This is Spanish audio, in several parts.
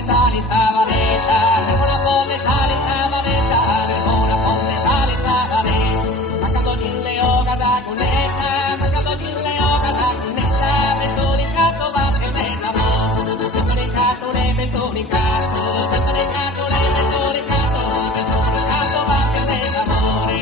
ponte sal y sabaneta, Nirmona ponte sal y sabaneta, Nirmona ponte sal y sabaneta. Marcando gilleo cada cuneta, marcando gilleo cada cuneta, penturicato va per me l'amore, penturicato le penturicato, penturicato le penturicato, penturicato va per me l'amore.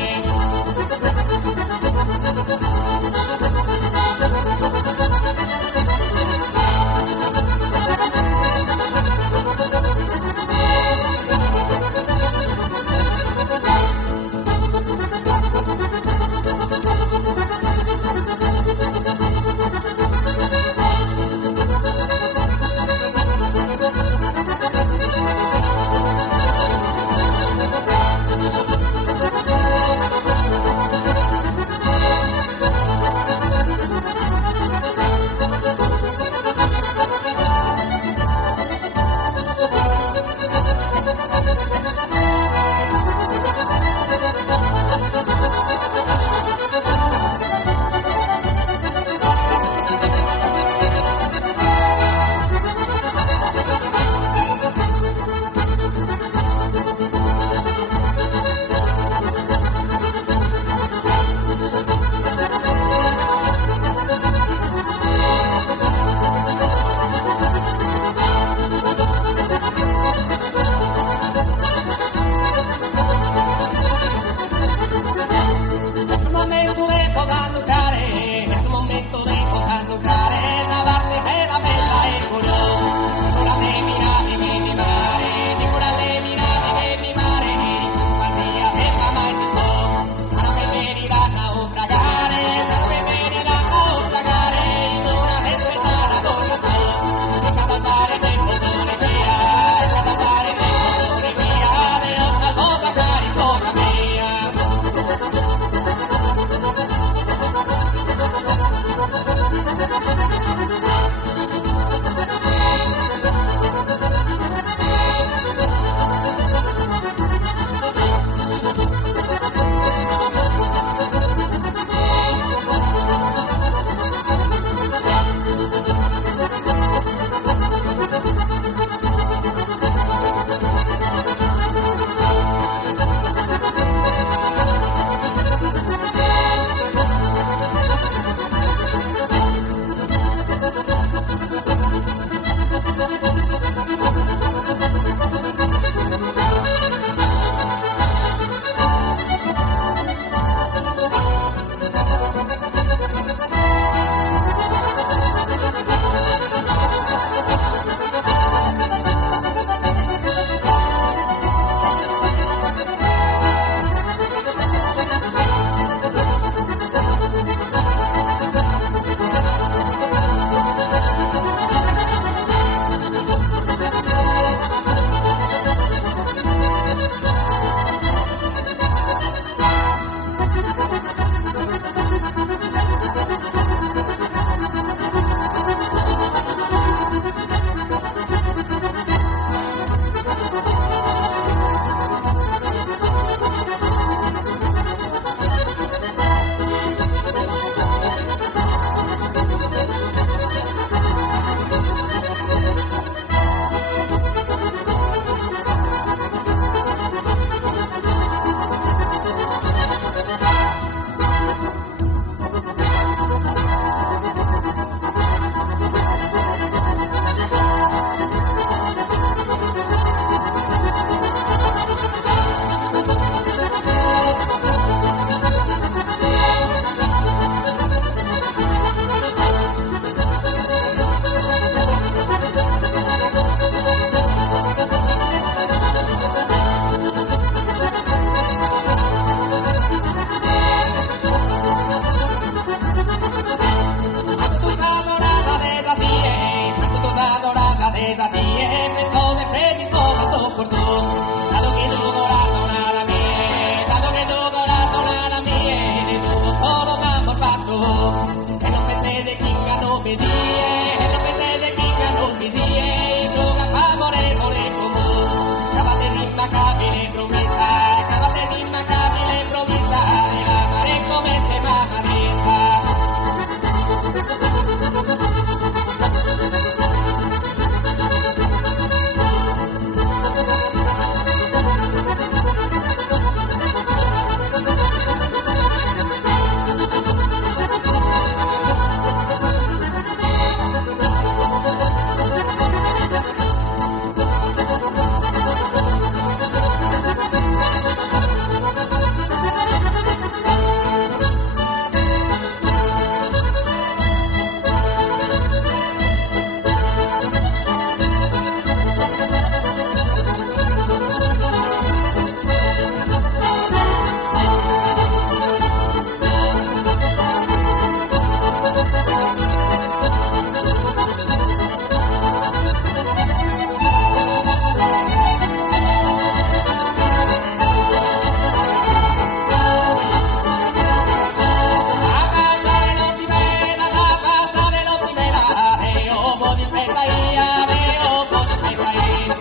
di spesa io, po' di spesa io,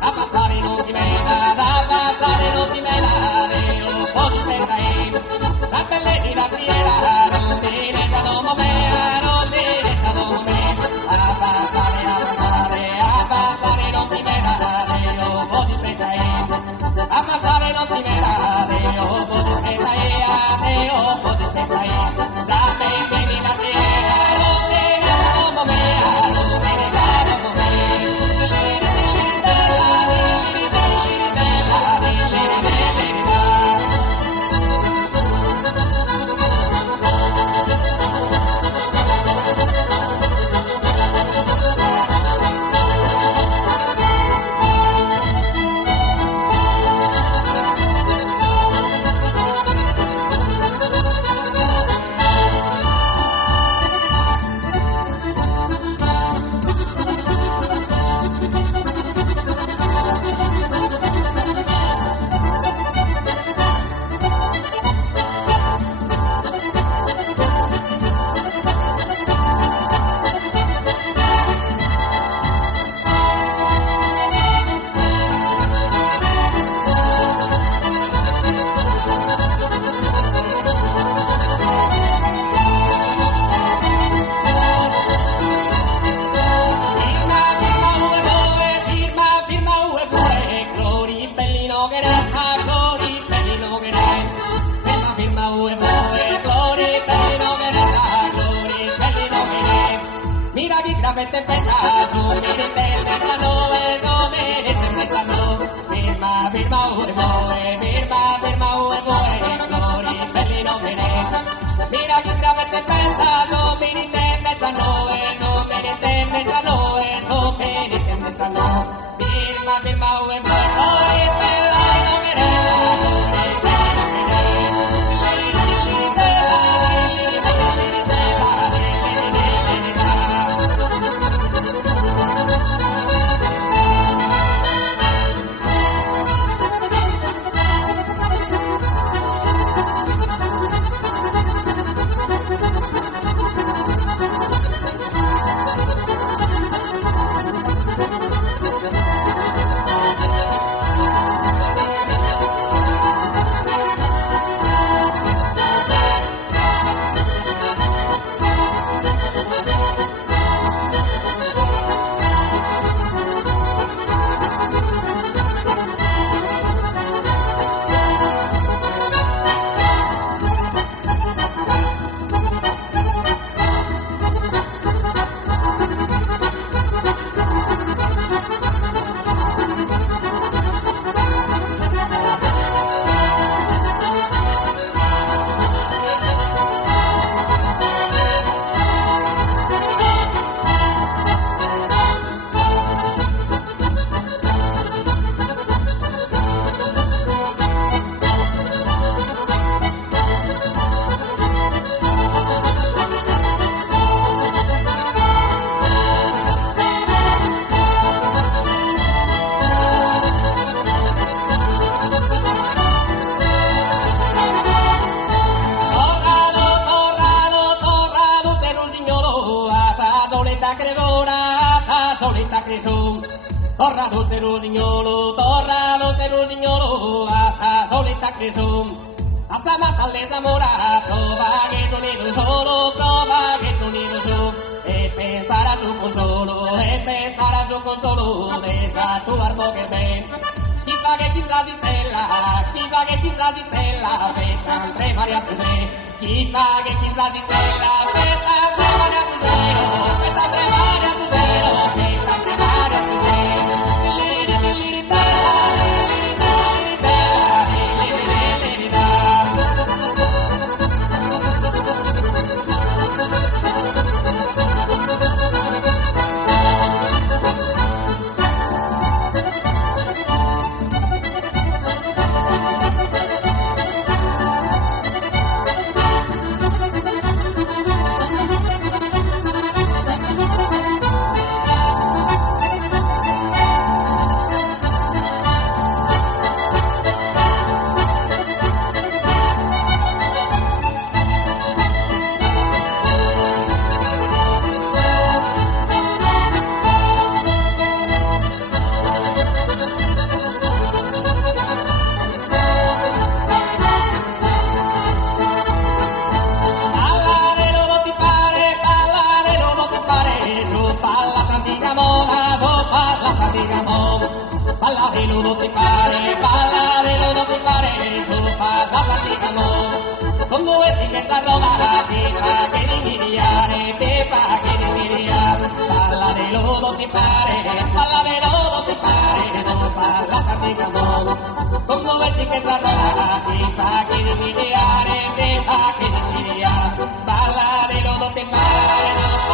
a passare non ti mena, da passare non ti mena, io, po' di spesa io, la pelle di la fiera, non ti lega domo me, non ti lega domo me, a passare non ti mena, io, po' di spesa io, a passare non ti mena, io, po' di spesa io, po' di spesa io, la pelle di la fiera, non ti lega domo me, non ti lega domo me. Torra dolce rosignolo, a solita cresum. Hasta matarle zamora, prova que sonido solo, prova que sonido solo. Es pensar a su consolo, es pensar a su consolo, deja tu arco que ven. Chifla que chifla di stella, chifla che chifla di stella, festa entre varias tuve. Chifla che chifla di stella, festa entre varias tuve, festa entre varias tuve, festa entre varias tuve. lodo ti pare, ballare lodo ti pare, tu fa cosa ti camo. Con due si che sta rodata, ti fa che rimiriare, ti fa che rimiriare. Ballare lodo ti pare, ballare lodo ti pare, tu fa cosa ti camo. Con due si che sta rodata, ti fa che rimiriare, ti fa che rimiriare. Ballare lodo ti pare,